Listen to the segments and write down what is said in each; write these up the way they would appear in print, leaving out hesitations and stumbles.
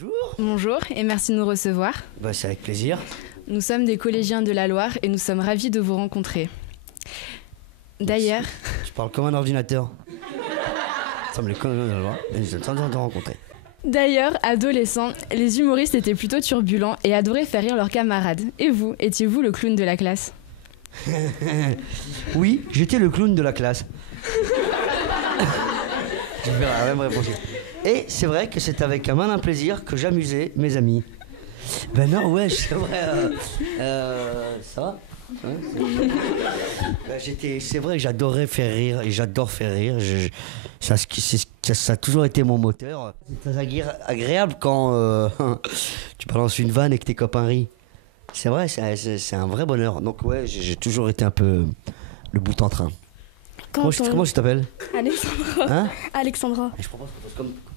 Bonjour. Bonjour et merci de nous recevoir. C'est avec plaisir. Nous sommes des collégiens de la Loire et nous sommes ravis de vous rencontrer. D'ailleurs... Tu parles comme un ordinateur. Nous sommes les collégiens de la Loire et nous sommes de rencontrer. D'ailleurs, adolescents, les humoristes étaient plutôt turbulents et adoraient faire rire leurs camarades. Et vous, étiez-vous le clown de la classe? Oui, j'étais le clown de la classe. Je vais la même réponse. Et c'est vrai que c'est avec un malin plaisir que j'amusais mes amis. Ben non, ouais, c'est vrai. Ça va hein c'est vrai que j'adorais faire rire et j'adore faire rire. Ça a toujours été mon moteur. C'est très agréable quand tu balances une vanne et que tes copains rient. C'est vrai, c'est un vrai bonheur. Donc ouais, j'ai toujours été un peu le bout en train. Comment tu t'appelles? Alexandra. Hein? Alexandra. Et je propose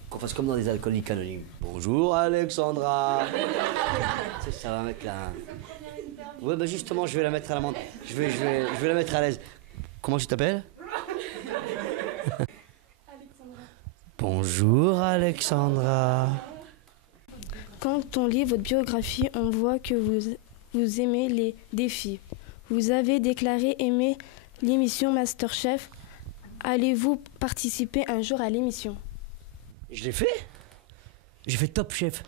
qu'on fasse comme dans des alcooliques anonymes. Bonjour Alexandra. Ça va mettre là. Ouais, justement, je vais la mettre à l'amende. Je vais la mettre à l'aise. Comment tu t'appelles? Alexandra. Bonjour Alexandra. Quand on lit votre biographie, on voit que vous aimez les défis. Vous avez déclaré aimer l'émission MasterChef. Allez-vous participer un jour à l'émission? Je l'ai fait. J'ai fait Top Chef.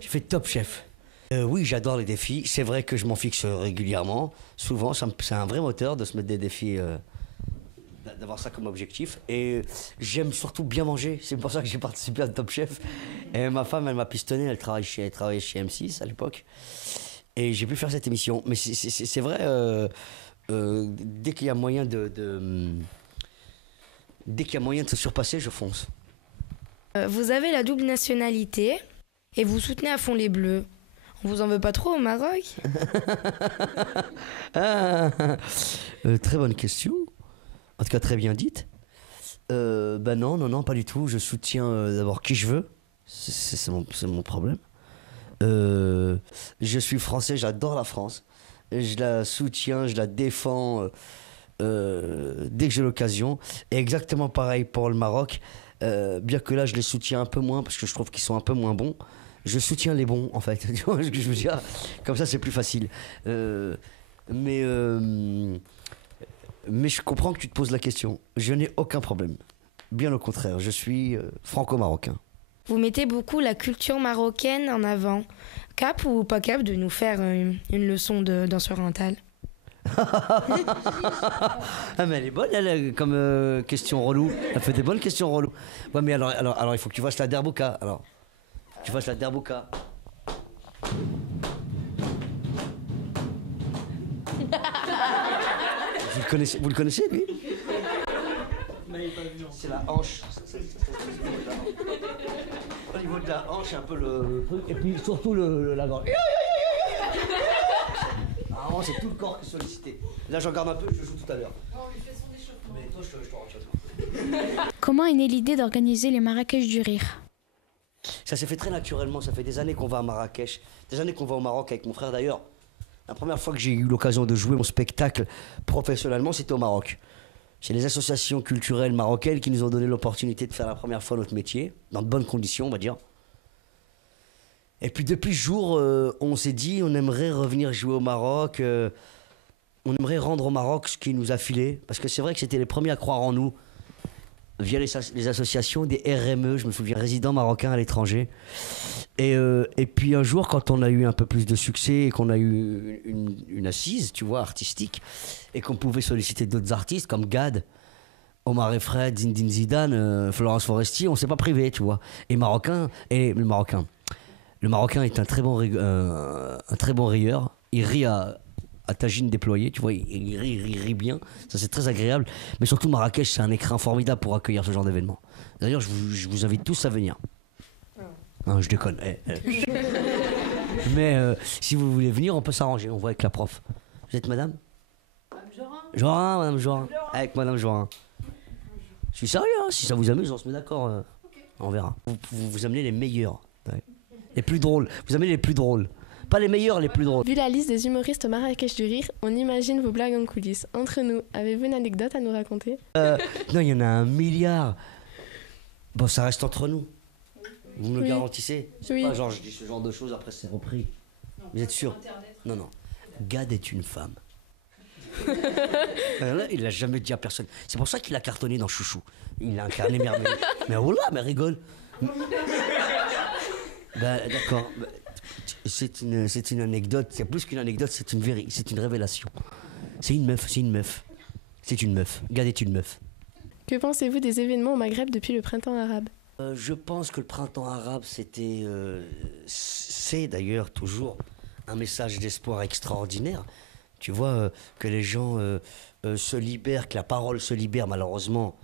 J'ai fait Top Chef. Oui, j'adore les défis. C'est vrai que je m'en fixe régulièrement. Souvent, c'est un vrai moteur de se mettre des défis, d'avoir ça comme objectif. Et j'aime surtout bien manger. C'est pour ça que j'ai participé à Top Chef. Et ma femme, elle m'a pistonné. Elle travaillait chez M6 à l'époque. Et j'ai pu faire cette émission. Mais c'est vrai, dès qu'il y a moyen dès qu'il y a moyen de se surpasser, je fonce. Vous avez la double nationalité et vous soutenez à fond les Bleus. On vous en veut pas trop au Maroc? Très bonne question. En tout cas, très bien dite. Non, pas du tout. Je soutiens d'abord qui je veux. C'est mon problème. Je suis français, j'adore la France. Je la soutiens, je la défends dès que j'ai l'occasion. Et exactement pareil pour le Maroc. Bien que là, je les soutiens un peu moins parce que je trouve qu'ils sont un peu moins bons. Je soutiens les bons, en fait. Tu vois ce que je veux dire? Comme ça, c'est plus facile. Mais je comprends que tu te poses la question. Je n'ai aucun problème. Bien au contraire, je suis franco-marocain. Vous mettez beaucoup la culture marocaine en avant. Cap ou pas cap de nous faire une leçon de danse orientale? Ah mais elle est bonne elle, comme question relou. Elle fait des bonnes questions relou. Ouais mais alors il faut que tu fasses la derbouka. Alors tu fasses la derbouka. Vous le connaissez lui? C'est la hanche. Au niveau de la hanche, un peu le truc. Et puis surtout la gorge. Normalement, c'est tout le corps qui est sollicité. Là, j'en garde un peu, je joue tout à l'heure. Non, on lui fait son échauffement. Mais toi, je te retiens. Comment est née l'idée d'organiser les Marrakech du Rire? Ça s'est fait très naturellement. Ça fait des années qu'on va à Marrakech. Des années qu'on va au Maroc avec mon frère d'ailleurs. La première fois que j'ai eu l'occasion de jouer mon spectacle professionnellement, c'était au Maroc. C'est les associations culturelles marocaines qui nous ont donné l'opportunité de faire la première fois notre métier, dans de bonnes conditions, on va dire. Et puis depuis ce jour, on s'est dit, on aimerait revenir jouer au Maroc, on aimerait rendre au Maroc ce qui nous a filé, parce que c'est vrai que c'était les premiers à croire en nous, via les associations, des RME, je me souviens, résidents marocains à l'étranger. Et puis un jour, quand on a eu un peu plus de succès, et qu'on a eu une assise, tu vois, artistique, et qu'on pouvait solliciter d'autres artistes, comme Gad, Omar et Fred, Zinedine Zidane, Florence Foresti, on s'est pas privé, tu vois. Et le Marocain est un très bon rieur. Il rit à tagine déployée, tu vois, il rit bien. Ça, c'est très agréable. Mais surtout, Marrakech, c'est un écrin formidable pour accueillir ce genre d'événement. D'ailleurs, je vous invite tous à venir. Non, je déconne. Mais si vous voulez venir, on peut s'arranger. On voit avec la prof. Vous êtes madame? Madame Jorin, madame Jorin. Avec madame Jorin. Je suis sérieux, hein, si ça vous amuse, on se met d'accord. Okay. On verra. Vous amenez les meilleurs. Ouais. Les plus drôles. Vous amenez les plus drôles. Pas les meilleurs, les plus drôles. Vu la liste des humoristes au Marrakech du Rire, on imagine vos blagues en coulisses. Entre nous, avez-vous une anecdote à nous raconter? Non, il y en a un milliard. Bon, ça reste entre nous. Vous me le Oui. garantissez? C'est Oui. pas genre je dis ce genre de choses, après c'est repris. Vous êtes sûr? Non, non. Gad est une femme. Là, il l'a jamais dit à personne. C'est pour ça qu'il a cartonné dans Chouchou. Il a incarné merveilleux. Mais oh là, mais rigole. Ben, d'accord. Ben, c'est une anecdote. C'est plus qu'une anecdote, c'est une révélation. C'est une meuf, c'est une meuf. C'est une meuf. Gad est une meuf. Que pensez-vous des événements au Maghreb depuis le printemps arabe? Je pense que le printemps arabe, c'est d'ailleurs toujours un message d'espoir extraordinaire. Tu vois, que les gens se libèrent, que la parole se libère, malheureusement.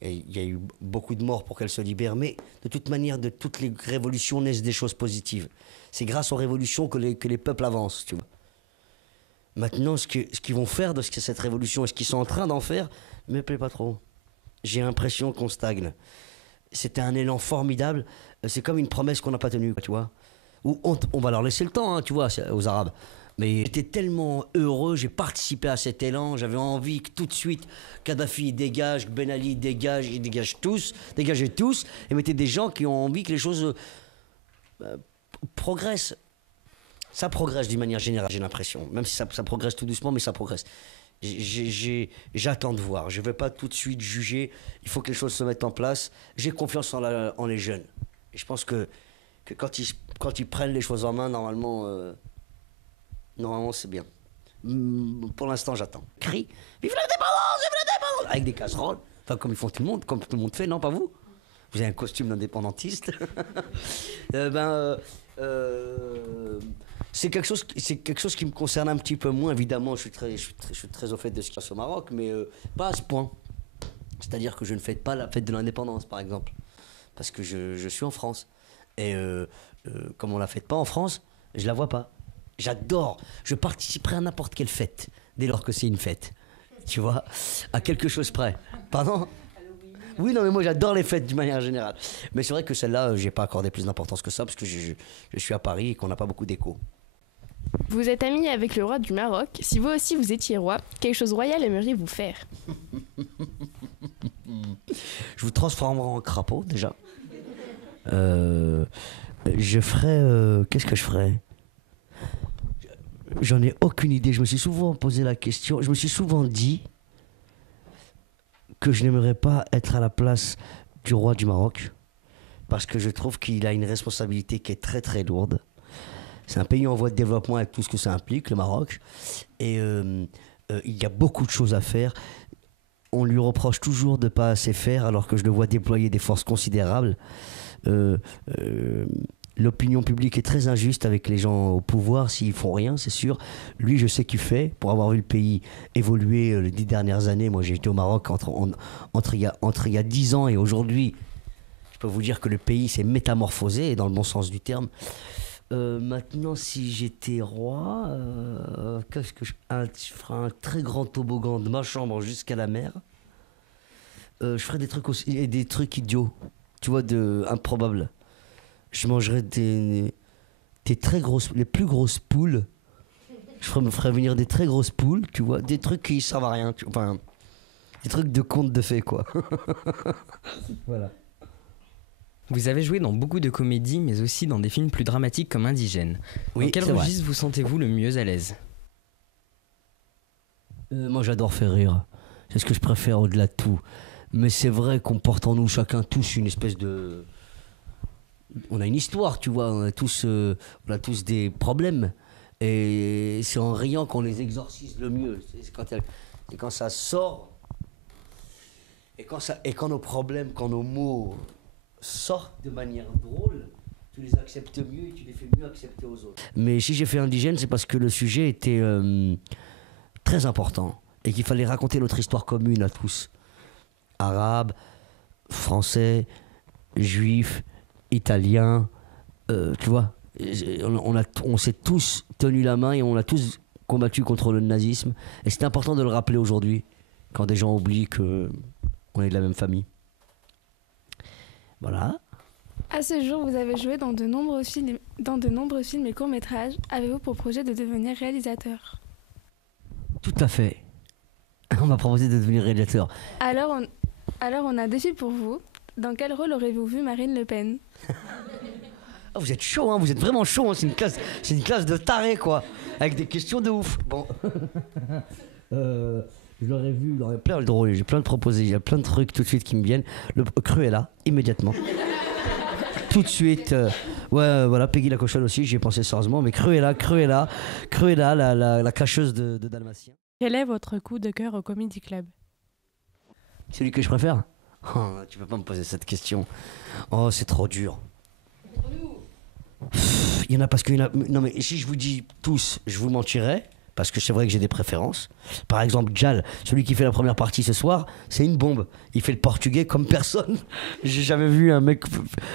Et il y a eu beaucoup de morts pour qu'elle se libère, mais de toute manière, de toutes les révolutions naissent des choses positives. C'est grâce aux révolutions que les peuples avancent, tu vois. Maintenant, ce qu'ils vont faire de cette révolution et ce qu'ils sont en train d'en faire, ne me plaît pas trop. J'ai l'impression qu'on stagne. C'était un élan formidable. C'est comme une promesse qu'on n'a pas tenue, tu vois. Ou on va leur laisser le temps, hein, tu vois, aux Arabes. Mais j'étais tellement heureux, j'ai participé à cet élan, j'avais envie que tout de suite Kadhafi dégage, que Ben Ali dégage, ils dégagez tous, et mettez des gens qui ont envie que les choses progressent. Ça progresse d'une manière générale, j'ai l'impression. Même si ça progresse tout doucement, mais ça progresse. J'attends de voir, je ne vais pas tout de suite juger, il faut que les choses se mettent en place. J'ai confiance en les jeunes. Et je pense que quand ils prennent les choses en main, normalement c'est bien. Pour l'instant, j'attends. Crie, vive l'indépendance, vive l'indépendance, avec des casseroles. Enfin, comme ils font tout le monde, comme tout le monde fait, non, pas vous? Vous avez un costume d'indépendantiste. C'est quelque chose qui me concerne un petit peu moins. Évidemment, je suis très au fait de ce qui se passe au Maroc, mais pas à ce point. C'est-à-dire que je ne fête pas la fête de l'indépendance, par exemple, parce que je suis en France. Et comme on la fête pas en France, je la vois pas. J'adore. Je participerai à n'importe quelle fête, dès lors que c'est une fête. Tu vois, à quelque chose près. Pardon? Oui, non, mais moi j'adore les fêtes d'une manière générale. Mais c'est vrai que celle-là, j'ai pas accordé plus d'importance que ça, parce que je suis à Paris et qu'on n'a pas beaucoup d'écho. Vous êtes ami avec le roi du Maroc. Si vous aussi vous étiez roi, quelle chose royale aimeriez-vous faire? Je vous transformerai en crapaud, déjà. Je ferais... qu'est-ce que je ferais? J'en ai aucune idée. Je me suis souvent posé la question. Je me suis souvent dit que je n'aimerais pas être à la place du roi du Maroc, parce que je trouve qu'il a une responsabilité qui est très très lourde. C'est un pays en voie de développement avec tout ce que ça implique, le Maroc. Et il y a beaucoup de choses à faire. On lui reproche toujours de ne pas assez faire, alors que je le vois déployer des forces considérables. L'opinion publique est très injuste avec les gens au pouvoir s'ils font rien, c'est sûr. Lui, je sais qu'il fait, pour avoir vu le pays évoluer les 10 dernières années. Moi, j'ai été au Maroc entre il y a 10 ans et aujourd'hui. Je peux vous dire que le pays s'est métamorphosé, dans le bon sens du terme. Maintenant, si j'étais roi, qu'est-ce que je ferais un très grand toboggan de ma chambre jusqu'à la mer. Je ferais des trucs idiots, tu vois, improbables. Je mangerais des très grosses, les plus grosses poules. Me ferais venir des très grosses poules, tu vois, des trucs qui servent à rien, enfin, des trucs de contes de fées, quoi. Voilà. Vous avez joué dans beaucoup de comédies, mais aussi dans des films plus dramatiques comme Indigène. Oui, dans quel registre vous sentez-vous le mieux à l'aise? Moi, j'adore faire rire. C'est ce que je préfère au-delà de tout. Mais c'est vrai qu'on porte en nous chacun tous une espèce de... On a une histoire, tu vois. On a tous des problèmes. Et c'est en riant qu'on les exorcise le mieux. C'est quand ça sort. Et quand nos problèmes, quand nos mots sortent de manière drôle, tu les acceptes mieux et tu les fais mieux accepter aux autres. Mais si j'ai fait Indigène, c'est parce que le sujet était très important et qu'il fallait raconter notre histoire commune à tous. Arabes, Français, Juifs, Italiens, tu vois. On s'est tous tenu la main et on a tous combattu contre le nazisme. Et c'est important de le rappeler aujourd'hui, quand des gens oublient qu'on est de la même famille. Voilà. À ce jour, vous avez joué dans de nombreux films et courts-métrages. Avez-vous pour projet de devenir réalisateur? Tout à fait. On m'a proposé de devenir réalisateur. Alors on a un défi pour vous. Dans quel rôle aurez-vous vu Marine Le Pen? Ah, vous êtes chaud, hein, vous êtes vraiment chaud, hein, c'est une classe de tarés, quoi, avec des questions de ouf. Bon. Je l'aurais vu, il aurait plein de drôles, j'ai plein de proposés, il y a plein de trucs tout de suite qui me viennent. Le Cruella, immédiatement. Tout de suite, ouais, voilà, Peggy la cochonne aussi, j'y ai pensé sérieusement, mais Cruella, la cacheuse de Dalmatien. Quel est votre coup de cœur au Comedy Club? Celui que je préfère? Oh, tu peux pas me poser cette question. Oh, c'est trop dur. Il y en a parce qu'il y en a. Non, mais si je vous dis tous, je vous mentirais. Parce que c'est vrai que j'ai des préférences. Par exemple, Jal, celui qui fait la première partie ce soir, c'est une bombe. Il fait le portugais comme personne. J'ai jamais vu un mec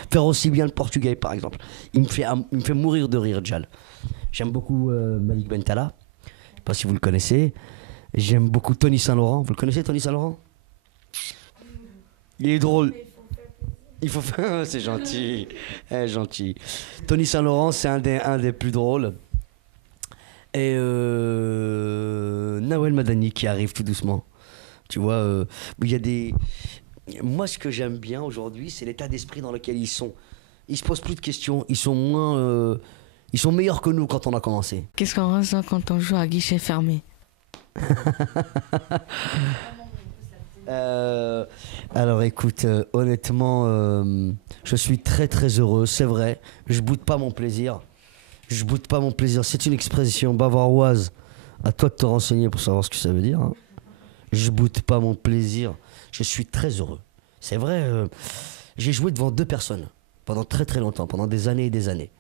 faire aussi bien le portugais, par exemple. Il me fait mourir de rire, Jal. J'aime beaucoup Malik Bentala. Je sais pas si vous le connaissez. J'aime beaucoup Tony Saint-Laurent. Vous le connaissez, Tony Saint-Laurent? Il est drôle. Il faut faire. C'est gentil. Gentil. Tony Saint-Laurent, c'est un des plus drôles. Et Nawel Madani qui arrive tout doucement. Tu vois, il y a des. Moi, ce que j'aime bien aujourd'hui, c'est l'état d'esprit dans lequel ils sont. Ils se posent plus de questions. Ils sont moins. Ils sont meilleurs que nous quand on a commencé. Qu'est-ce qu'on ressent quand on joue à guichet fermé? Alors écoute, honnêtement, je suis très très heureux, c'est vrai. Je boude pas mon plaisir. C'est une expression bavaroise. À toi de te renseigner pour savoir ce que ça veut dire. Hein. Je boude pas mon plaisir. Je suis très heureux. C'est vrai, j'ai joué devant 2 personnes pendant très très longtemps, pendant des années et des années.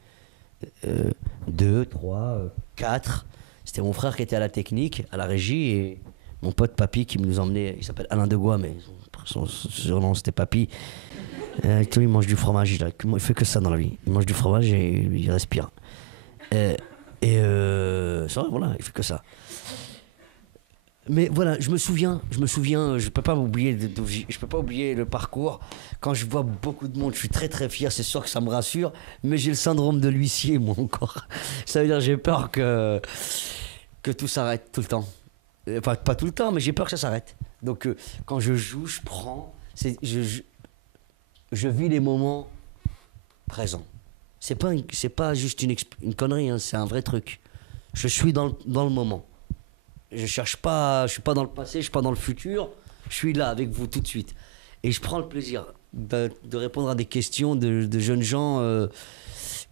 2, 3, 4. C'était mon frère qui était à la technique, à la régie, et mon pote Papy qui nous emmenait. Il s'appelle Alain Degois, mais son surnom c'était Papy. Il mange du fromage. Il fait que ça dans la vie. Il mange du fromage et il respire. C'est vrai, voilà, il fait que ça. Mais voilà, je me souviens, je peux pas oublier le parcours. Quand je vois beaucoup de monde, je suis très très fier, c'est sûr que ça me rassure, mais j'ai le syndrome de l'huissier, moi encore. Ça veut dire j'ai peur que tout s'arrête tout le temps. Enfin, pas tout le temps, mais j'ai peur que ça s'arrête. Donc quand je joue, je prends, je vis les moments présents. C'est pas juste une connerie, hein, c'est un vrai truc. Je suis dans le moment. Je suis pas dans le passé, je suis pas dans le futur. Je suis là avec vous tout de suite. Et je prends le plaisir de répondre à des questions de jeunes gens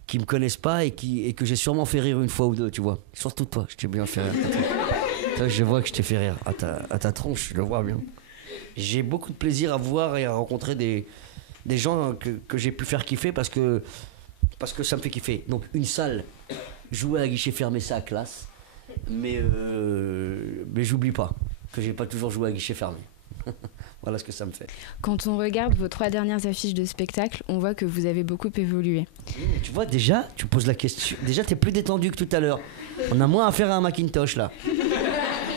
qui me connaissent pas et que j'ai sûrement fait rire une fois ou deux, tu vois. Surtout toi, je t'ai bien fait rire. Toi, je vois que je t'ai fait rire. À ta tronche, je le vois bien. J'ai beaucoup de plaisir à voir et à rencontrer des gens que j'ai pu faire kiffer parce que ça me fait kiffer. Donc une salle, jouer à guichet fermé, c'est la classe. Mais j'oublie pas que j'ai pas toujours joué à guichet fermé. Voilà ce que ça me fait. Quand on regarde vos 3 dernières affiches de spectacle, on voit que vous avez beaucoup évolué. Tu vois, déjà, tu poses la question. Déjà, t'es plus détendu que tout à l'heure. On a moins affaire à un Macintosh, là.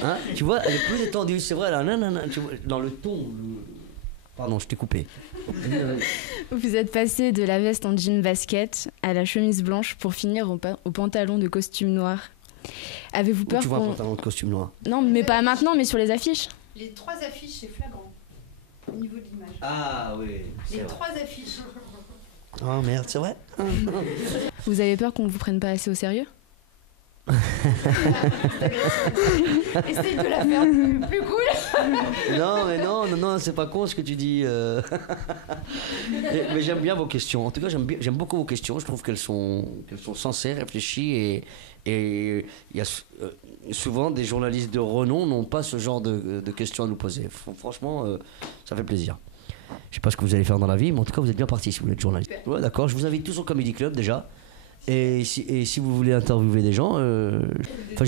Hein, tu vois, elle est plus détendue, c'est vrai, là. Non, tu vois, dans le ton. Pardon, je t'ai coupé. Vous êtes passé de la veste en jean basket à la chemise blanche pour finir au pantalon de costume noir. Avez-vous peur tu vois un pantalon de costume noir? Non, mais pas maintenant, mais sur les affiches. Les 3 affiches, c'est flagrant au niveau de l'image. Ah oui. Les 3 affiches. Oh merde, c'est vrai? Vous avez peur qu'on vous prenne pas assez au sérieux? Essaye de la faire plus cool. Non, mais non, c'est pas con ce que tu dis. Mais j'aime bien vos questions. En tout cas, j'aime beaucoup vos questions. Je trouve qu'elles sont sensées, réfléchies et il y a souvent des journalistes de renom n'ont pas ce genre de questions à nous poser. Franchement, ça fait plaisir. Je sais pas ce que vous allez faire dans la vie, mais en tout cas, vous êtes bien partis si vous êtes journaliste. Ouais, d'accord. Je vous invite tous au Comedy Club déjà. Et si vous voulez interviewer des gens, je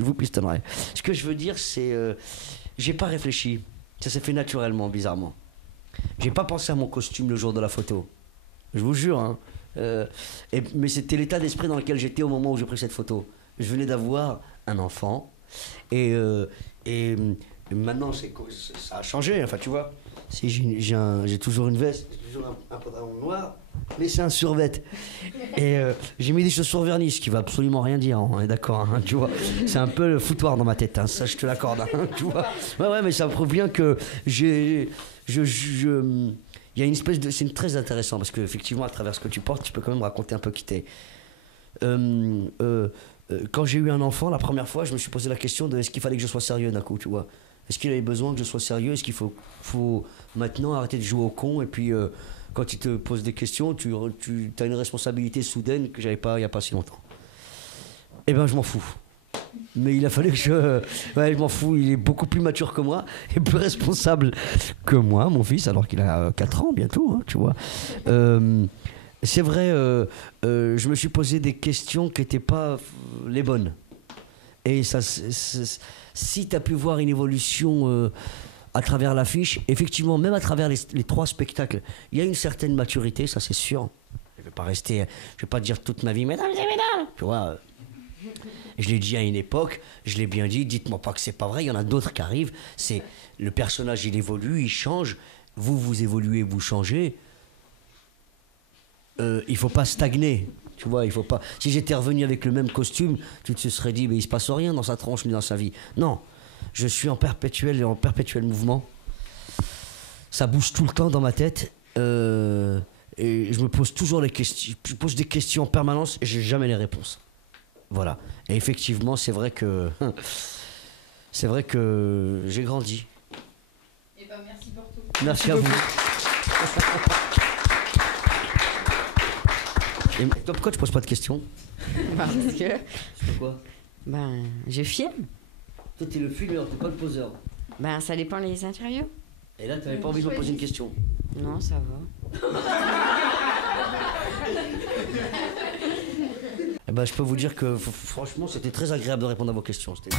vous pistonnerai. Ce que je veux dire, c'est j'ai pas réfléchi. Ça s'est fait naturellement, bizarrement. J'ai pas pensé à mon costume le jour de la photo. Je vous jure. Hein. Mais c'était l'état d'esprit dans lequel j'étais au moment où j'ai pris cette photo. Je venais d'avoir un enfant et maintenant ça a changé. Enfin, tu vois. J'ai toujours une veste, j'ai toujours un pantalon noir, mais c'est un survêt. Et j'ai mis des chaussures vernies, ce qui va absolument rien dire, on est d'accord, hein, tu vois. C'est un peu le foutoir dans ma tête, hein, ça je te l'accorde, hein, tu vois. Ouais, mais ça prouve bien que il Il y a une espèce de... C'est très intéressant parce qu'effectivement, à travers ce que tu portes, tu peux quand même raconter un peu qui t'es. Quand j'ai eu un enfant, la première fois, je me suis posé la question de est-ce qu'il fallait que je sois sérieux d'un coup, tu vois. Est-ce qu'il avait besoin que je sois sérieux? Est-ce qu'il faut maintenant arrêter de jouer au con? Et puis, quand il te pose des questions, tu as une responsabilité soudaine que j'avais pas il n'y a pas si longtemps. Eh ben, je m'en fous. Mais il a fallu que je m'en fous, il est beaucoup plus mature que moi et plus responsable que moi, mon fils, alors qu'il a 4 ans bientôt, hein, tu vois. C'est vrai, je me suis posé des questions qui n'étaient pas les bonnes. Et ça, si tu as pu voir une évolution à travers l'affiche, effectivement, même à travers les 3 spectacles, il y a une certaine maturité, ça c'est sûr. Je vais pas dire toute ma vie, mesdames et mesdames, tu vois. Je l'ai dit à une époque, je l'ai bien dit, dites-moi pas que c'est pas vrai, il y en a d'autres qui arrivent, c'est le personnage il évolue, il change, vous évoluez, vous changez, il faut pas stagner, tu vois, il faut pas, si j'étais revenu avec le même costume, tu te serais dit, mais il se passe rien dans sa tronche ni dans sa vie, non, je suis en perpétuel mouvement, ça bouge tout le temps dans ma tête, et je me pose toujours des questions en permanence et j'ai jamais les réponses. Voilà. Et effectivement, c'est vrai que j'ai grandi. Et ben merci pour tout. Merci à vous. Et toi, pourquoi tu poses pas de questions? Parce que... C'est quoi? Ben, je filme. Toi, t'es le filmeur, t'es pas le poseur. Ben, ça dépend des interviews. Et là, t'avais pas envie de me poser une question? Non, ça va. Eh ben, je peux vous dire que franchement, c'était très agréable de répondre à vos questions. C'était